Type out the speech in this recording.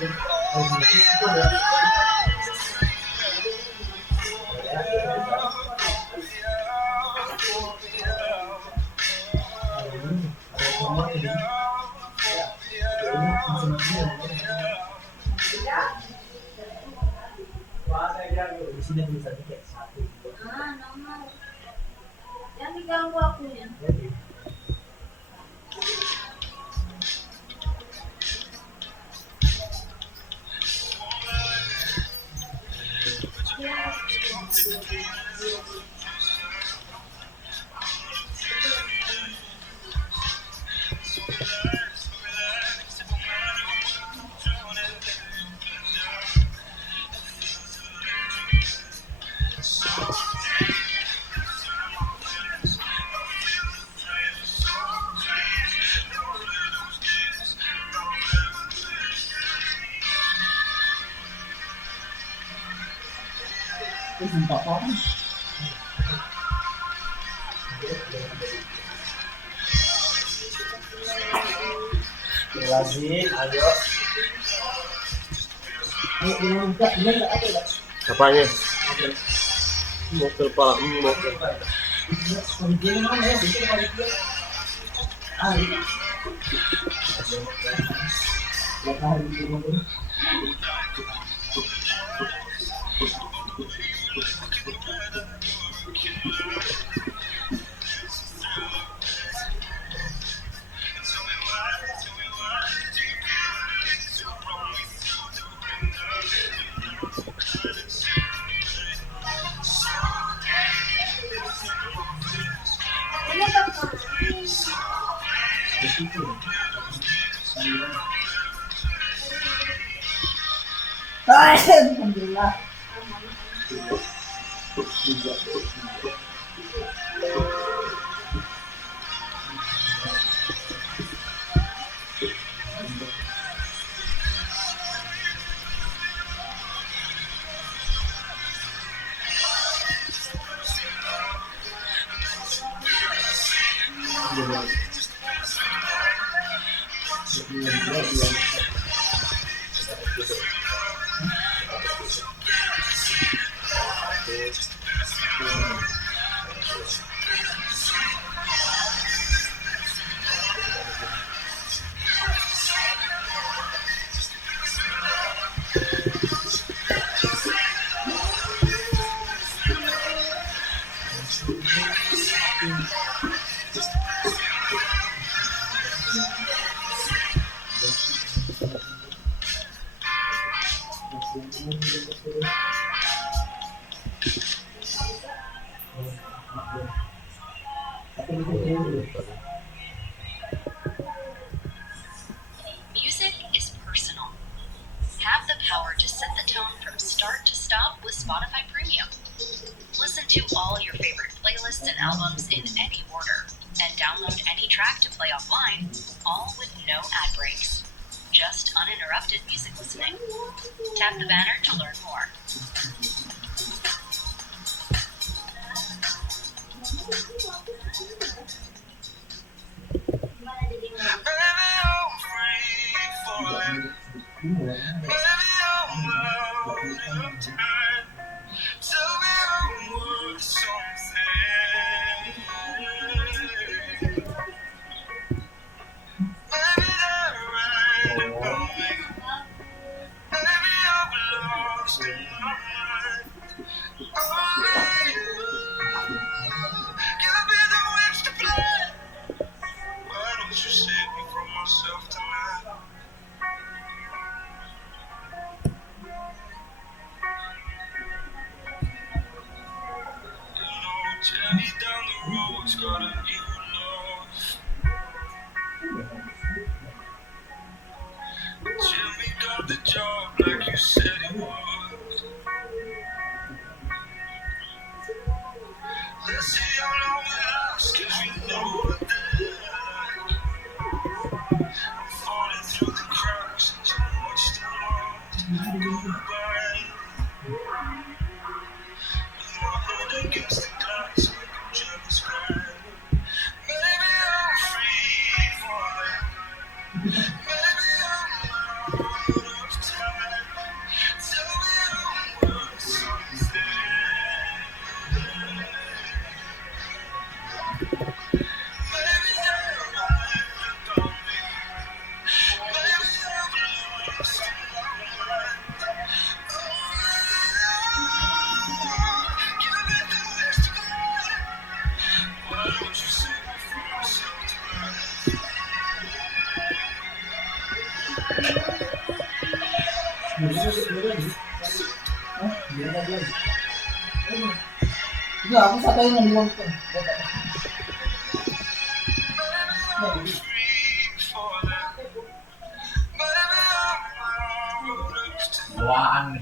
Di sini tulisannya kayak 1, 2. Normal. Jangan diganggu akunya. Sumpah orang. Lagi, ayo. Ini enggak ada ya? Apanya? Mobil pala mobil. Ini mana ya? Itu kalau dia. Ini. Ya hari ini. Alhamdulillah. Music is personal. Have the power to set the tone from start to stop with Spotify Premium. Listen to all your favorite playlists and albums in any order, and download any track to play offline, all with no ad breaks. Just uninterrupted music listening. Tap the banner to learn more. Journey down the road's got a new love. Jimmy got the job like you said he would. Let's see how long it lasts, 'cause we know what they're like. I'm falling through the cracks, so much still lost. Goodbye. With my head against the glass, like I'm jealous crying. Maybe I'm free falling. Maybe I'm out of time. Enggak, aku satayin yang bilang itu. Baby, I'm Bawaan.